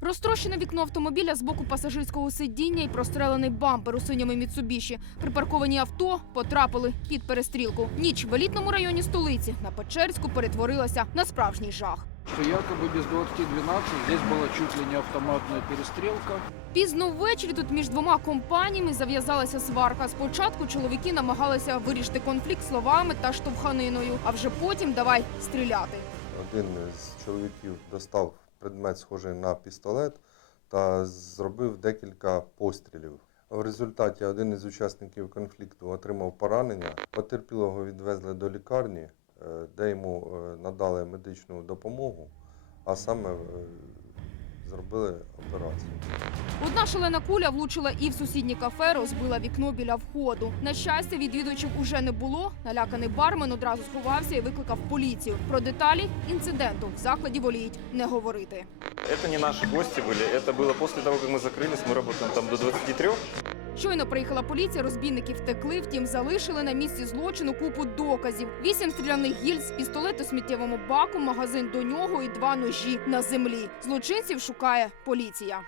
Розтрощене вікно автомобіля з боку пасажирського сидіння і прострелений бампер у синьому Міцубіші. Припарковані авто потрапили під перестрілку. Ніч в елітному районі столиці на Печерську перетворилася на справжній жах. что якобы без 20-12 здесь была чуть ли не автоматная перестрелка. Пізно ввечері тут між двома компаніями зав'язалася сварка. Спочатку чоловіки намагалися вирішити конфлікт словами та штовханиною, а вже потім давай стріляти. Один з чоловіків достав предмет, схожий на пістолет, та зробив декілька пострілів. В результаті один із учасників конфлікту отримав поранення. Потерпілого відвезли до лікарні, е, де йому е, надали медичну допомогу, а саме е, зробили операцію. Одна шалена куля влучила і в сусіднє кафе, розбила вікно біля входу. На щастя, відвідувачів уже не було. Наляканий бармен одразу сховався і викликав поліцію. Про деталі інциденту в закладі воліють не говорити. Это не наши гости были, это было после того, как мы закрылись, мы работаем там до 23. Щойно приїхала поліція, розбійники втекли, втім залишили на місці злочину купу доказів: вісім стріляних гільз, пістолет у сміттєвому баку, магазин до нього і два ножі на землі. Злочинців шукає поліція.